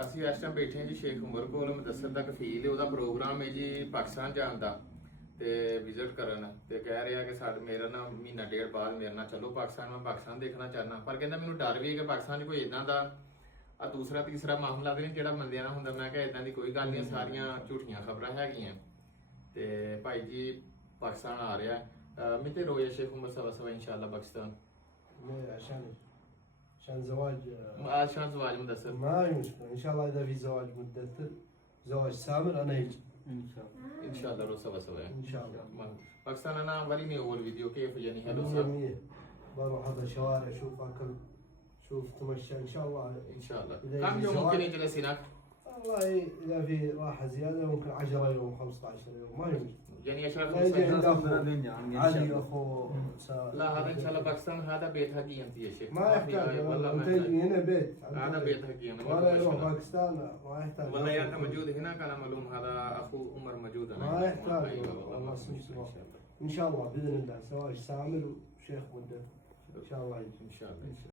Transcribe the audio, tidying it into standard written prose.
ਅਸੀਂ ਇਸ ਟਾਈਮ ਬੈਠੇ ਹਾਂ ਜੀ ਸ਼ੇਖ ਉਮਰ ਕੋਲ ਮੁਦੱਸਰ ਦਾ ਕਫੀਲ ਉਹਦਾ ਪ੍ਰੋਗਰਾਮ ਹੈ ਜੀ ਪਾਕਿਸਤਾਨ ਜਾਣ ਦਾ ਤੇ ਵਿਜ਼ਿਟ ਕਰਨ ਤੇ ਕਹਿ ਰਿਹਾ ਕਿ ਸਾਡੇ ਮੇਰਾ ਨਾ ਮਹੀਨਾ ਡੇਢ ਬਾਅਦ ਮੇਰੇ ਨਾਲ ਚਲੋ ਪਾਕਿਸਤਾਨ, ਮੈਂ ਪਾਕਿਸਤਾਨ ਦੇਖਣਾ ਚਾਹਨਾ, ਪਰ ਕਹਿੰਦਾ ਮੈਨੂੰ ਡਰ ਵੀ ਹੈ ਕਿ ਪਾਕਿਸਤਾਨ 'ਚ ਕੋਈ ਇਦਾਂ ਦਾ ਆ ਦੂਸਰਾ ਤੀਸਰਾ ਮਾਮਲਾ ਤੇ ਨਹੀਂ ਜਿਹੜਾ ਬੰਦਿਆਂ ਨਾਲ ਹੁੰਦਾ। ਮੈਂ ਕਿਹਾ ਇਦਾਂ ਦੀ ਕੋਈ ਗੱਲ ਨਹੀਂ, ਸਾਰੀਆਂ ਝੂਠੀਆਂ ਖਬਰਾਂ ਹੈਗੀਆਂ। ਤੇ ਭਾਈ ਜੀ ਪਾਕਿस्तान आ रहा है متى رؤية شيخ عمر سوا إن شاء الله باكستان؟ عشان زواج عشان زواج مدثر. ما هي مشكلة إن شاء الله. إذا في زواج مدثر زواج سامر أنا يجي إن شاء الله روح سوا إن شاء الله. باكستان أنا وريني أول فيديو كيف يعني حلو 100% بروح هذا شوارع أشوف أكل شوف تمشى إن شاء الله. إن شاء الله. إذا كم يجي يوم زواج- ممكن يجلس هناك؟ والله إذا في راحة زيادة ممكن 10 يوم 15 يوم ما يمشي. يعني أشرف لا يجي عند حسين. أخوه علي أخوه لا هذا إن شاء الله باكستان هذا بيت حقي أنت يا شيخ. ما يحتاج والله ما أنت يحتاج. تجي هنا بيت هذا بيت حقي أنا ولا يروح ما باكستان ما يحتاج. والله يا أنت موجود هناك أنا معلوم هذا أخو عمر موجود أنا. ما يحتاج أيوة والله والله اسمه إن شاء الله. إن شاء الله بإذن الله زواج سامر وشيخ مدة إن شاء الله يجي. إن شاء الله.